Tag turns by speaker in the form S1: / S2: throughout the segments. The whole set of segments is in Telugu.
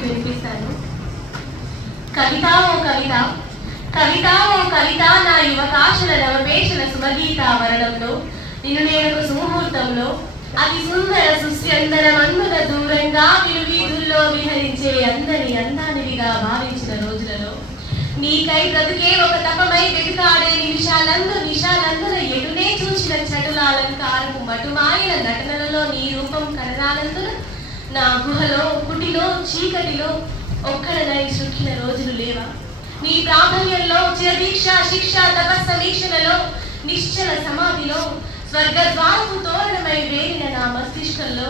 S1: మీకు వినిపిస్తాను. కవిత ఓ కవిత కవిత ఓ కవిత నా యువకాశల నవపేషల సుమగీత వరణంలో నిన్ను నేను సుముహూర్తంలో అతి సుందర సుస్యందర మందుల దూరంగా విలువీధుల్లో విహరించే అందని అందానివిగా భావించిన రోజులలో నీకై బ్రతుకే ఒక తపమై వెతుకాడే నిమిషాలందు నిషాలందున ఎటునే చూసిన చటుల అలంకారము మటుమాయన నటనలలో నీ రూపం కనరాలందున నా గుహలో గుడిలో చీకటిలో ఒక్కడనై సుఖిన రోజులు లేవా? నీ ప్రాబల్యంలో చిరదీక్ష శిక్ష తపస్సమీక్షణలో నిశ్చల సమాధిలో స్వర్గద్వారపు తోరణమై వేరిన నా మస్తిష్కంలో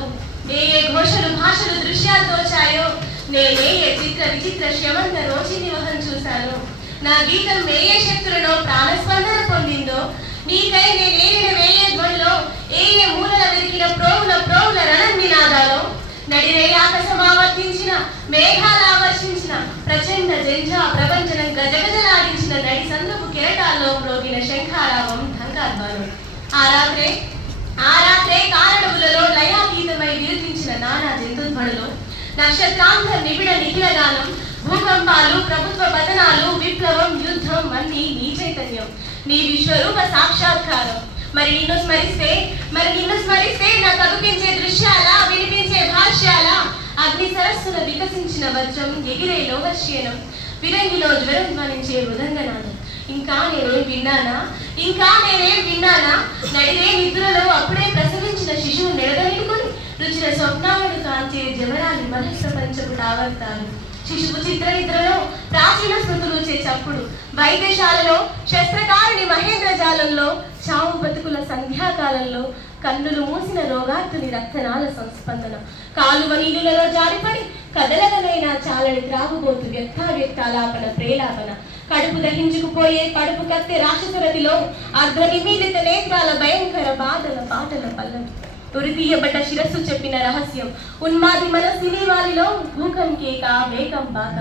S1: ఏ ఏ ఘోషలు భాషలు దృశ్యాలు తోచాయో నేనే ఏ చిత్ర విచిత్ర శ్రమంత రోజుని వహం చూశాను నా గీతం వేయే ఏ శక్తులలో ప్రాణస్పందన పొందిందో నీకై నేనేరిన వేయే ధ్వనిలో మేఘాలు ఆవర్షించిన ప్రచండ జంజ ప్రపంచనం గజగజలాడించిన నడి సందుపు కెరటాల్లో మ్రోగిన శంఖారావం ఢంకాధ్వానం ఆ రాత్రే ఆ రాత్రే కారణములలో లయాతీతమై విరుతించిన నానా జంతుధ్వనులు నక్షత్రాంత నిబిడ నిఖిలగానం భూకంపాలు ప్రభుత్వ పతనాలు విప్లవం యుద్ధం అన్ని నీ చైతన్యం నీ విశ్వరూప సాక్షాత్కారం. మరి నిన్ను స్మరిస్తే మరి నిన్ను స్మరిస్తే నాకు అగుపించే దృశ్యాల వినిపించే భాష్యాల అగ్ని సరస్సున వికసించిన వజ్రం ఎగిరే లోకశ్యనం విరంగిలో జ్వరం ధ్వనించే మృదంగనాదం ఇంకా నేనేం విన్నానా? ఇంకా నేనేం విన్నానా? నడిరే నిద్రలో అప్పుడే ప్రసవించిన శిశువు నిలదనిడుకొని రుచిన స్వప్నాలను కాంచే జమరాన్ని మహి ప్రపంచపు తావర్తాలు శిశువు చిత్ర నిద్రలో ప్రాచీన స్మృతులు వచ్చే వైద్యశాలలో శస్త్రకారుని మహేంద్రజాలంలో చావు బతుకుల సంధ్యాకాలంలో కన్నులు మూసిన రోగార్తుని రక్తనాల సంస్పందన. కాలువ నీళ్ళలో జారిపడి కదలగనైనా చాలని త్రాగుబోతు వ్యక్తావ్యక్తాలాపన ప్రేలాపన. కడుపు దహించుకుపోయే కడుపు కత్తి రాక్షసురతిలో అర్ధ నిమీలిత నేత్రాల భయంకర బాధల పాటల పల్లవి. ఉరితీయబడ్డ శిరస్సు చెప్పిన రహస్యం. ఉన్మాది మనస్సిని వారిలో భూకం కేక వేగం బాధ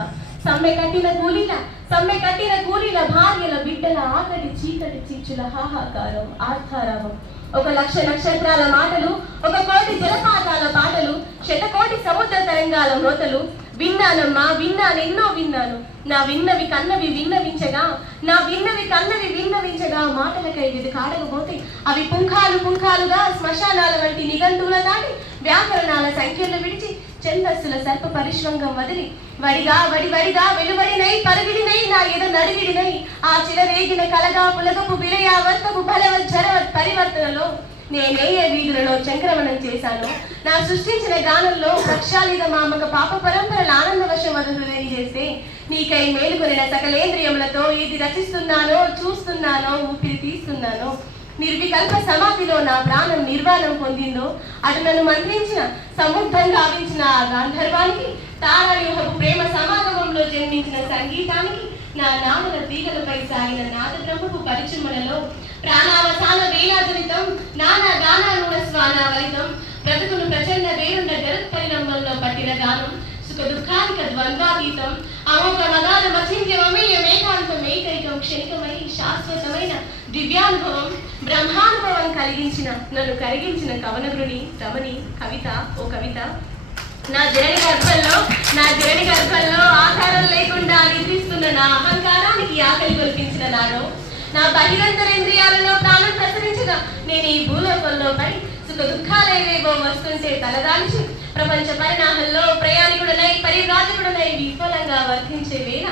S1: సమ్మె కట్టిన కూలీల సమ్మె కట్టిన కూలీల భార్యల బిడ్డల ఆకలి చీకటి చీచుల హాహాకారం ఆర్థారావం ఒక లక్ష నక్షత్రాల మాటలు ఒక కోటి జలపాతాల పాటలు శతకోటి సముద్ర తరంగాల మోతలు విన్నానమ్మా విన్నాను ఎన్నో విన్నాను. నా విన్నవి కన్నవి విన్నవించగా నా విన్నవి కన్నవి విన్నవించగా మాటలకై ఇది కాడకపోతే అవి పుంఖాలు పుంఖాలుగా శ్మశానాల వంటి నిఘంటువుల దాటి వ్యాకరణాల సంఖ్యలు విడిచి ఛందస్సుల సర్ప పరిశ్రంగం వదిలి వడిగా వడి వడిగా వెలువడినై పరుగుడినై నా ఎద నడివిడినై ఆ చిరరేగిన కలగా పులగపు విలయావర్తపు బలవజ్జరవత్ పరివర్తనలో నేనే ఏ వీధులలో చంక్రమణం చేశాను? నా సృష్టించిన గానంలో ప్రక్షాళిత మామక పాప పరంపరల ఆనందవశం వదులుని చేస్తే నీకై మేలుకొనిన సకలేంద్రియములతో ఏది రచిస్తున్నానో చూస్తున్నానో ఊపిరి తీస్తున్నానో? నిర్వికల్ప సమాధిలో నా ప్రాణం నిర్వాణం పొందిందో? అటు నన్ను మంత్రించిన సముద్రం గావించిన ఆ గాంధర్వానికి తారాయుహపు ప్రేమ సమాగమంలో జన్మించిన సంగీతానికి నా నామల తీగలపై సాగిన నాద బ్రహ్మపు పరిచుమలలో ప్రాణావసాన వేలాజనితం నానా గానానుడ స్వానావలితం బ్రతుకును ప్రచండ వేరుండ జగత్పరిణంబంలో పట్టిన గానం సుఖ దుఃఖానిక ద్వంద్వాతీతం అమోఘ మగాన మచింద్యమమేయ మేఘాంతం ఏకైకం క్షణికమై శాశ్వతమైన దివ్యానుభవం. బ్రహ్మానుభవం కలిగించిన నన్ను కరిగించిన కవనగురుని రమణి కవిత ఓ కవిత. నా జరణి గర్భంలో నా జరణి గర్భంలో ఆకారం లేకుండా నిద్రిస్తున్న నా అహంకారానికి ఆకలి కల్పించిన నాలో నా బహిరంతరేంద్రియాలలో ప్రాణం ప్రసరించగా నేను ఈ భూలోకంలో పడి సుఖ దుఃఖాలేవేవో వస్తుంటే తలదాల్చి ప్రపంచ పరిణామంలో ప్రయాణికుడనై పరివ్రాజకుడనై విఫలంగా వర్తించే వేళ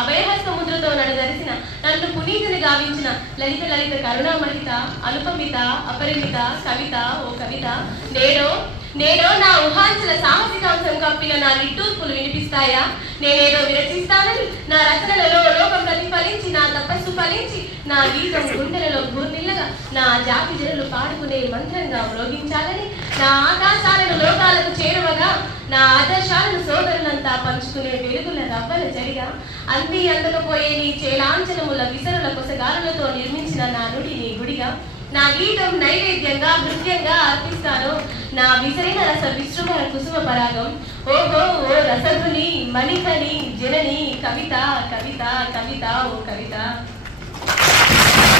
S1: అభయహస్త ముద్రతో నడదరిసిన నన్ను పునీతిని గావించిన లలిత లలిత కరుణామహిత అనుపమిత అపరిమిత కవిత ఓ కవిత నేడో నేను నా ఊహాంచల సాహసికాంశం కప్పిన నా నిట్టూర్పులు వినిపిస్తాయా? నేనేదో విరచిస్తానని నా రచనలలో లోకం ప్రతిఫలించి నా తపస్సు ఫలించి నా గీతం గుండెలలో గూర్నిల్లగా నా జాతి జనులు పాడుకునే మంత్రంగా మ్రోగించాలని నా ఆకాశాలను లోకాలకు చేరువగా నా ఆదర్శాలను సోదరులంతా పంచుకునే వెలుగుల రవ్వల జరిగా అంది అందకపోయే నీ చేలాంచనముల విసరుల కొసగాలతో నిర్మించిన నా నుడి నీ గుడిగా నా గీతం నైవేద్యంగా నృత్యంగా అర్పిస్తాను. నా విసరిన రస విశ్రుమల కుసుమ పరాగం. ఓహో ఓ రసధుని మణిధని జనని కవిత కవిత కవిత ఓ కవిత.